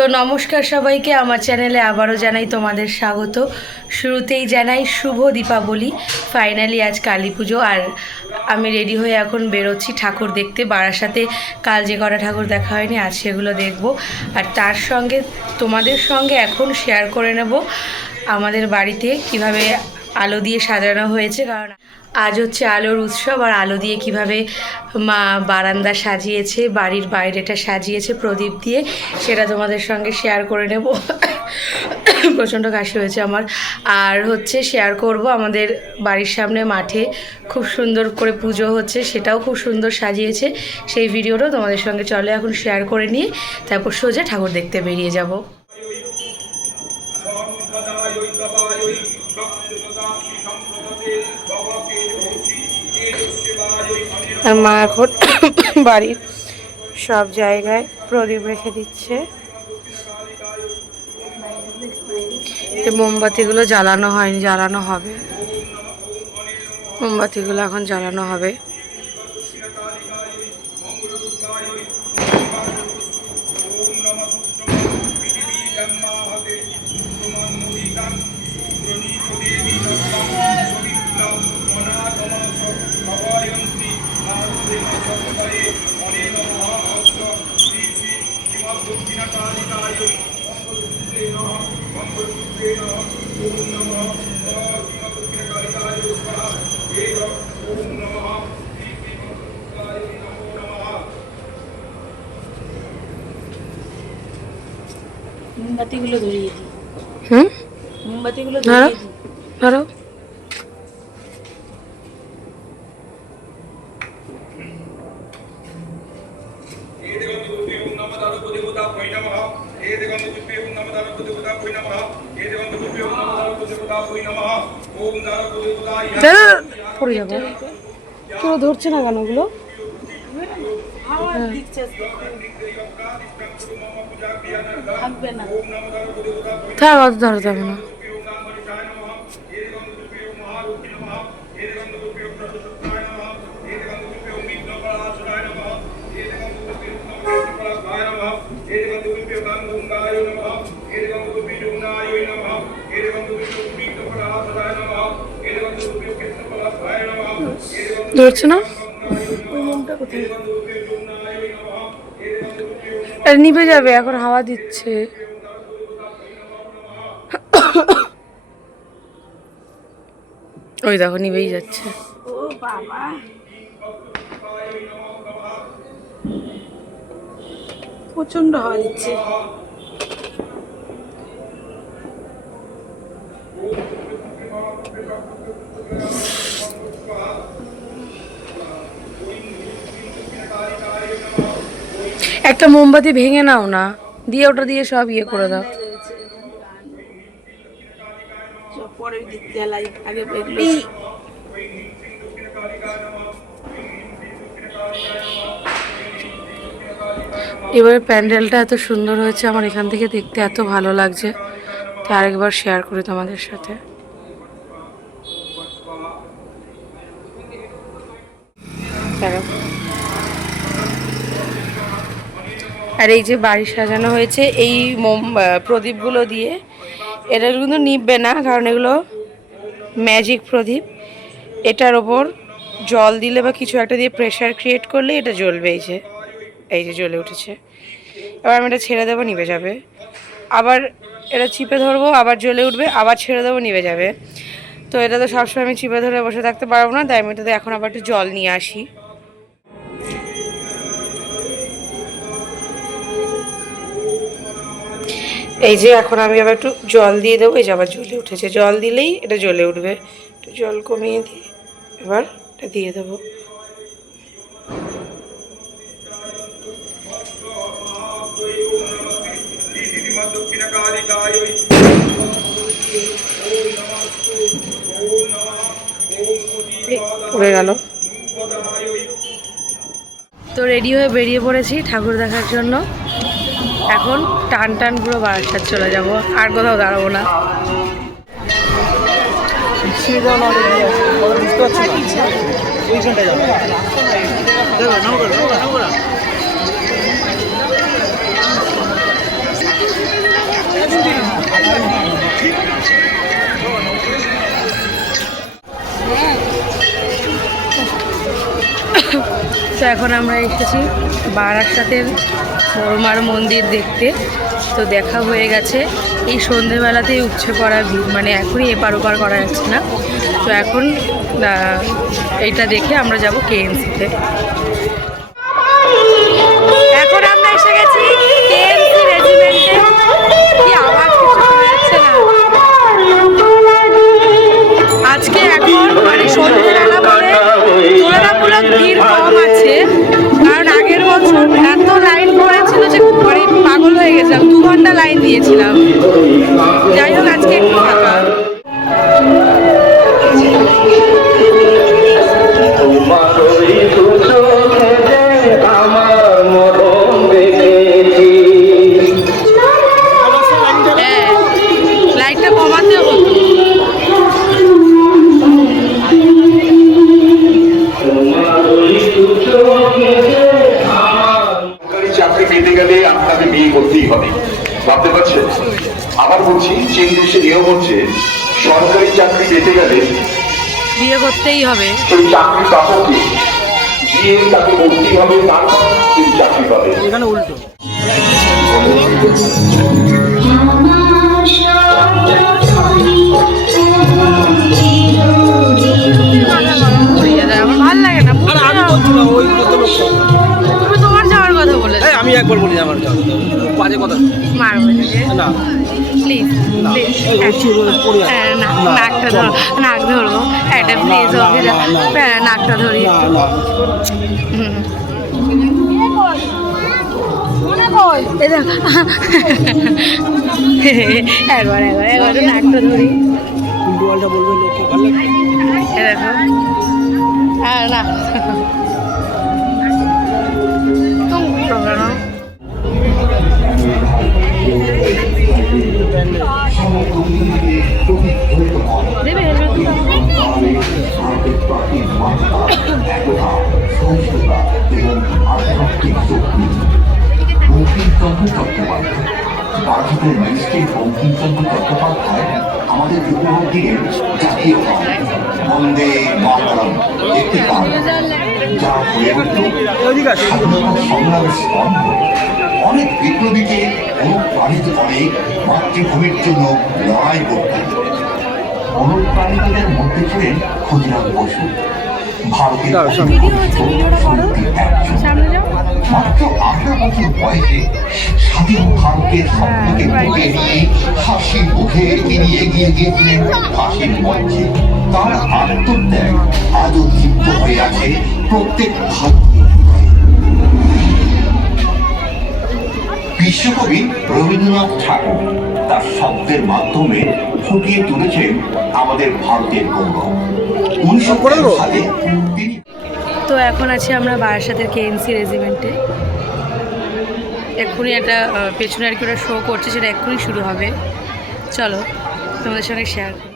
তো নমস্কার সবাইকে, আমার চ্যানেলে আবারও জানাই তোমাদের স্বাগত। শুরুতেই জানাই শুভ দীপাবলি। ফাইনালি আজ কালী পুজো, আর আমি রেডি হয়ে এখন বেরোচ্ছি ঠাকুর দেখতে। বারাসাতে কাল যে কটা ঠাকুর দেখা হয়নি, আজ সেগুলো দেখব। আর তার সঙ্গে তোমাদের সঙ্গে এখন শেয়ার করে নেব আমাদের বাড়িতে কিভাবে আলো দিয়ে সাজানো হয়েছে। কারণ আজ হচ্ছে আলোর উৎসব, আর আলো দিয়ে কিভাবে মা বারান্দা সাজিয়েছে, বাড়ির বাইরেটা সাজিয়েছে প্রদীপ দিয়ে, সেটা তোমাদের সঙ্গে শেয়ার করে নেব। প্রচণ্ড কাশি হয়েছে আমার। আর হচ্ছে শেয়ার করব আমাদের বাড়ির সামনে মাঠে খুব সুন্দর করে পুজো হচ্ছে, সেটাও খুব সুন্দর সাজিয়েছে। সেই ভিডিওটাও তোমাদের সঙ্গে চলে এখন শেয়ার করে নিয়ে তারপর সোজা ঠাকুর দেখতে বেরিয়ে যাব। আর মা এখন বাড়ির সব জায়গায় প্রদীপ রেখে দিচ্ছে। মোমবাতিগুলো জ্বালানো হয়নি, জ্বালানো হবে। মোমবাতিগুলো এখন জ্বালানো হবে। মোমবাতিগুলো ধরিয়ে দিই। মোমবাতিগুলো ধরো ধরিয়ে দিই। ধরো। পড়ে যাবো। পুরো ধরছে না কেন ওগুলো? থাক, অত ধরতে হবে না। ধরছে না? নিভে যাবে, এখন হাওয়া দিচ্ছে। ওই দেখো নিভেই যাচ্ছে। ও বাবা, প্রচন্ড হাওয়া দিচ্ছে। একটা মোমবাতি ভেঙে নাও না, দিয়ে ওটা দিয়ে সব ইয়ে করে দাও। পরে জ্বালাই, আগে এগুলো। এবারে প্যান্ডেলটা এত সুন্দর হয়েছে, আমার এখান থেকে দেখতে এত ভালো লাগছে। তাই আরেকবার শেয়ার করি তোমাদের সাথে। আর এই যে বাড়ি সাজানো হয়েছে এই প্রদীপগুলো দিয়ে, এটা কিন্তু নিববে না, কারণ এগুলো ম্যাজিক প্রদীপ। এটার ওপর জল দিলে বা কিছু একটা দিয়ে প্রেশার ক্রিয়েট করলে এটা জ্বলবে। এই যে জ্বলে উঠেছে। এবার আমি এটা ছেড়ে দেবো, নিভে যাবে। আবার এটা চিপে ধরবো, আবার জ্বলে উঠবে, আবার ছেড়ে দেবো, নিভে যাবে। তো এটা তো সবসময় আমি চিপে ধরে বসে থাকতে পারবো না, তাই আমি এটাতে এখন আবার একটু জল নিয়ে আসি। এই যে এখন আমি আবার একটু জল দিয়ে দেবো। এই যে আবার জ্বলে উঠেছে, জল দিলেই এটা জ্বলে উঠবে। একটু জল কমিয়ে দিয়ে এবার এটা দিয়ে দেবো। পড়ে গেল। তো রেডি হয়ে বেরিয়ে পড়েছি ঠাকুর দেখার জন্য। এখন টান টান পুরো বারাসাত চলে যাব, আর কোথাও দাঁড়াবো না। এখন আমরা এসেছি বারাসাতের বড়মার মন্দির দেখতে। তো দেখা হয়ে গেছে, এই সন্ধেবেলাতেই উপচে পড়া ভিড়, মানে এখনই এপার ওপার করা যাচ্ছে না। তো এখন এইটা দেখে আমরা যাব কেএমসিতে। এখন আমরা এসে গেছি কেএমসি রেজিমেন্টে। কি আওয়াজ, কিছু শোনা যাচ্ছে না আজকে। এখন মানে সন্ধ্যেবেলা বলে তুলনামূলক ভিড় কম আছে, কারণ আগের বছর এত লাইন পড়েছিল যে মানে পাগল হয়ে গেছিলাম, 2 ঘন্টা লাইন দিয়েছিলাম। যাই হোক আজকে একটু ফাঁকা। লাইটটা কমাতে হতো। চাকরি পেতে গেলে আপনাকে বিয়ে করতেই হবে, ভাবতে পারছেন? আবার বলছি, চীন দেশে নিয়ম হচ্ছে সরকারি চাকরি পেতে গেলে বিয়ে করতেই হবে। সেই চাকরি প্রাপককে বিয়ে তাকে করতেই হবে, তারপর তিনি চাকরি পাবে। এখানে উল্টো। আমার ভাল লাগে না। আর আমি বলছি না, ওই ভদ্রলোক। তুমি তোমার যাওয়ার কথা বলে এই আমি একবার বলি আমার বাজে কথা মারবো না। প্লিজ না, প্লিজ। এই উঠছি পড়ে আছে। নাকটা ধরো, নাক ধরবো একটা প্লিজ। ওকে নাকটা ধরি। না না হুম। একবার একবার একবার নাকটা ধরি। উল্টো পাল্টা বলবে লোকে, ভালো লাগবে? এ দেখো। হ্যাঁ না তুমি কেন দেবে ভারতের ম্যাজিস্ট্রেট বঙ্কিমচন্দ্র চট্টোপাধ্যায় আমাদের উপহার দিলেন জাতীয় গান বন্দে মাতরম, একটি গান যা হয়ে উঠল স্বাধীনতা সংগ্রামের স্পন্দ। অনেক বিপ্লবীকে অনুপ্রাণিত করে মাতৃভূমির জন্য লড়াই করতেন। অনুপ্রাণিতদের মধ্যে ছিলেন ক্ষুদিরাম বসু, ভারতের মাত্র 18 বছর বয়সে স্বাধীন ভারতের স্বপ্নকে বুকে নিয়ে হাসি মুখে তিনি এগিয়ে গিয়েছিলেন ফাঁসির মঞ্চে। তার আত্মত্যাগ আজও দীপ্ত হয়ে আছে প্রত্যেক ভারতীয়। বিশ্বকবি রবীন্দ্রনাথ ঠাকুর তার শব্দের মাধ্যমে ফুটিয়ে তুলেছেন আমাদের ভারতের গৌরব। 1913 সালে তিনি। তো এখন আছি আমরা বারাসাতের কেএমসি রেজিমেন্টে। এক্ষুনি একটা পেছনে আর কি ওরা শো করছে, সেটা এক্ষুনি শুরু হবে। চলো তোমাদের সঙ্গে শেয়ার করি।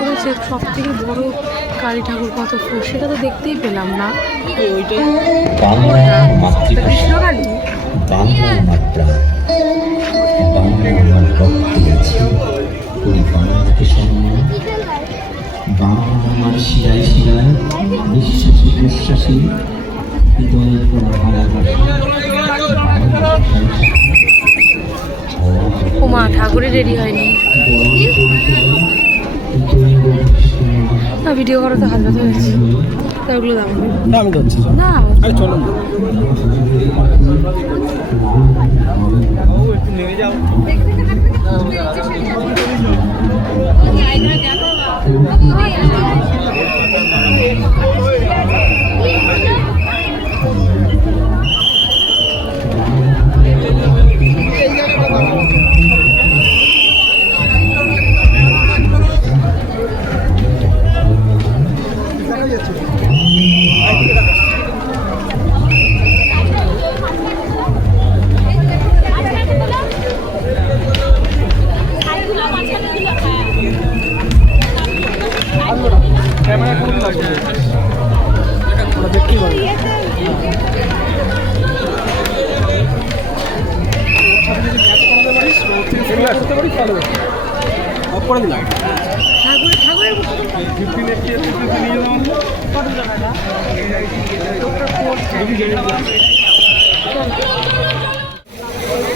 করেছে সব থেকে বড় কালী ঠাকুর, কত ফুল, সেটা তো দেখতেই পেলাম না। কৃষ্ণকালী বাংলার মাত্রা, বাংলা আমার রক্তে আছে, ওই বাংলাকে সম্মান, বাংলা আমার শিরায় শিরায়, নিঃশ্বাসী প্রশ্বাসী, হৃদয়ে তোমার ভালোবাসা। ওমা ঠাকুরে রেডি হয়নি না, ভিডিও করো তো হাত ব্যথা হয়েছে, তা ওগুলো দাম না আমি যাচ্ছি না। আরে চলো না, একটু নেমে যাও।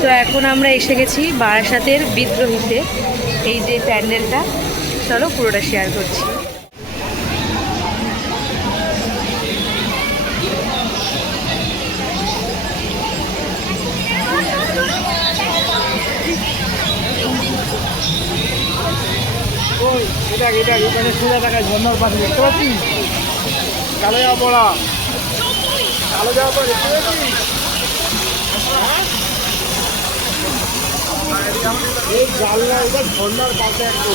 তো এখন আমরা এসে গেছি বারাসাতের বিদ্রোহীতে। এই যে প্যান্ডেলটা, চলো পুরোটা শেয়ার করছি। এটা এখানে সোজা টাকায় ঝর্ণার পাশে দেখতে পাচ্ছিস? কালো যাওয়া পড়া, কালো যাওয়া পড়া দেখতে পাচ্ছিস? এই জানলা এটা ঝর্ণার পাশে একদম।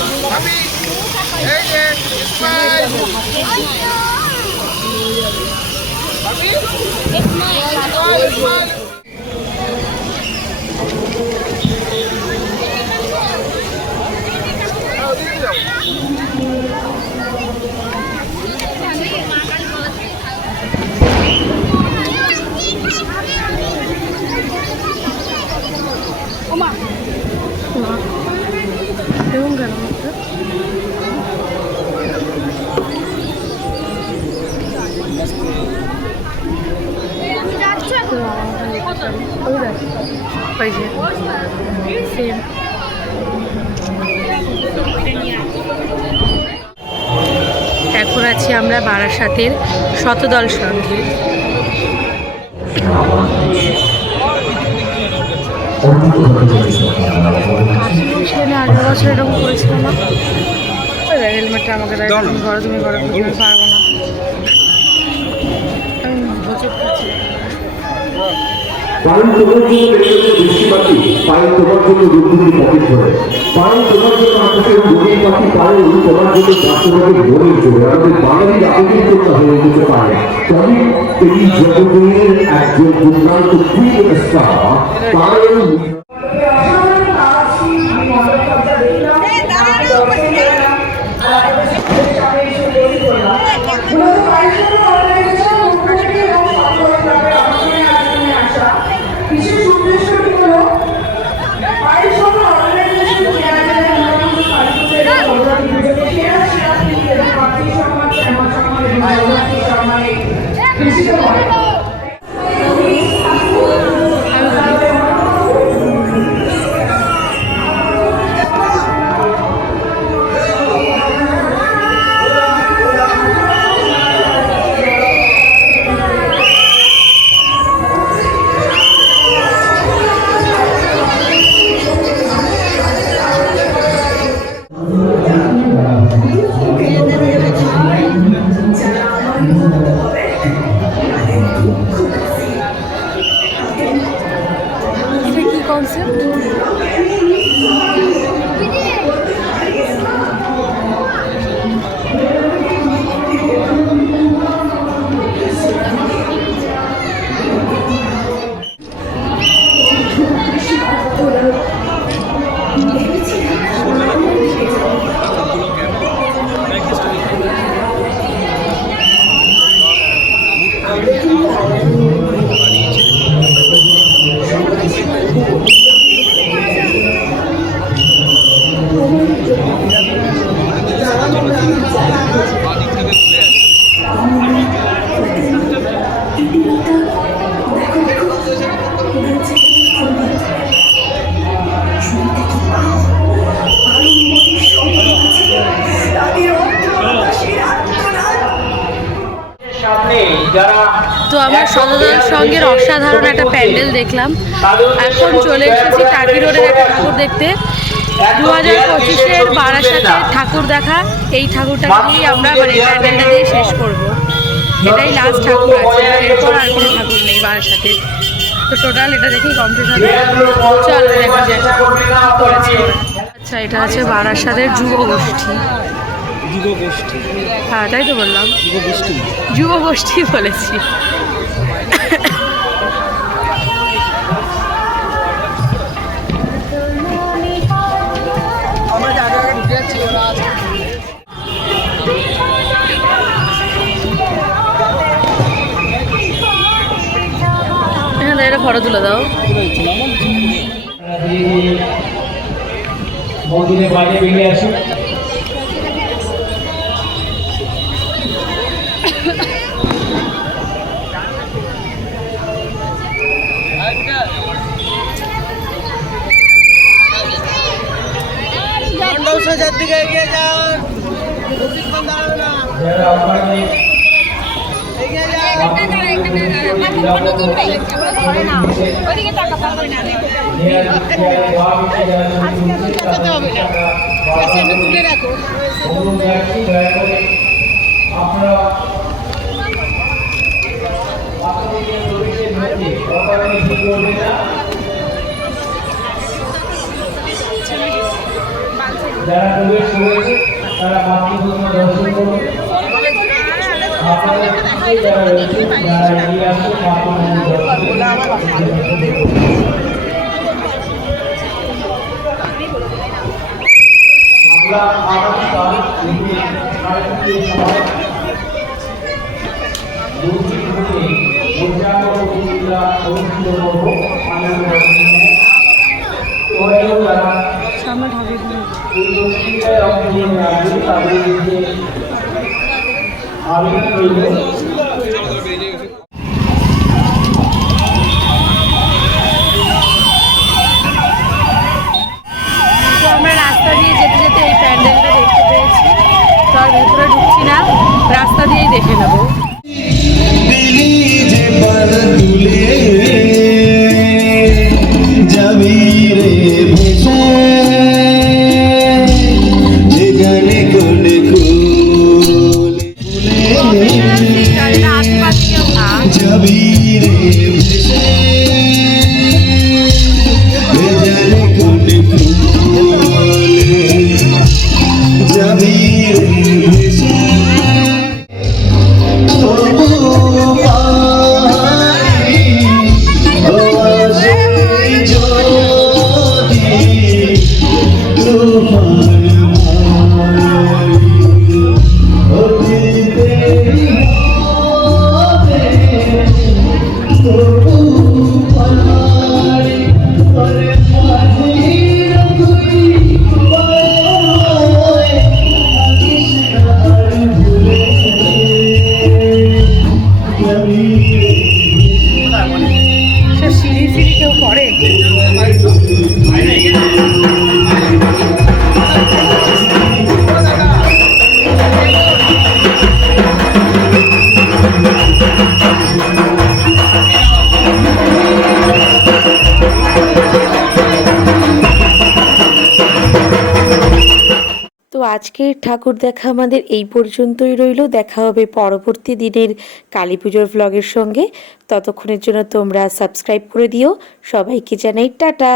এবং কেন সেম। এখন আছি আমরা বারাসাতের শতদল সংঘে। আগের বছর এরকম করেছিল না? হেলমেটটা আমাকে দেয়, তুমি করো তুমি করো, আমি পারবো না। আমি হোঁচট খাচ্ছি। কারণ তোমার জন্য রেখেছে বৃষ্টিপাতি, পায়ে তোমার জন্য রুদ্রুটি পকেট ধরে, পায়ে তোমার জন্য আকাশের রঙিন পাখি, পায়ে তোমার জন্য রাষ্ট্রপতি বলে চলে। আমাদের বাঙালির আবেগের জন্য হয়ে যেতে পারে, তবে এই জগতের একজন দুর্দান্ত ক্রিকেট স্টার তারও তো আমরা শতদল সংঘের অসাধারণ একটা প্যান্ডেল দেখলাম। এখন চলে এসেছি টাকি রোডের একটা ঠাকুর দেখতে। 2025-এর বারাসাতে ঠাকুর দেখা, এই ঠাকুরটাকে দিয়েই আমরা মানে প্যান্ডেলটা দিয়ে শেষ করব। এটাই লাস্ট ঠাকুর আছে, এরপর আর কোনো ঠাকুর নেই বারাসাতে। তো টোটাল এটা দেখেই কমপ্লিট হবে। চলো দেখা যায় করেছে। আচ্ছা, এটা আছে বারাসাতের যুব গোষ্ঠী। হ্যাঁ, তাই তো বললাম, যুব গোষ্ঠী বলেছি। এখানে এটা ফটো তুলে দাও। মন্দিরের বাইরে বেরিয়ে আসি। মণ্ডপ সাজার দিকে এগিয়ে যান, বেশিক্ষণ দাঁড়াবে না, এগিয়ে যান। যারা প্রবেশ করেছে তারা মাতৃভূমি দর্শন করুন। আপনাদের পিছিয়ে যারা রয়েছে তারা এগিয়ে আসুন মাতৃভূমি দর্শন। আমরা আগামীকাল সাড়ে 3টের সময় মূর্তিভূমি পূজাগত প্রতিযোগিতা অনুষ্ঠিত করব। এই প্রতিযোগিতায় অংশ নিয়ে আসবে তাদেরকে আবেদন রইল। তো আমরা রাস্তা দিয়ে যেতে যেতে এই প্যান্ডেলটা দেখতে পেয়েছি, তো আর ভেতরে ঢুকছি না, রাস্তা দিয়েই দেখে নেবো। সিঁড়ি সিঁড়ি কেউ করে। তো আজকের ঠাকুর দেখা আমাদের এই পর্যন্তই রইল। দেখা হবে পরবর্তী দিনের কালী পুজোর ভ্লগের সঙ্গে। ততক্ষণের জন্য তোমরা সাবস্ক্রাইব করে দিও। সবাইকে জানাই টাটা।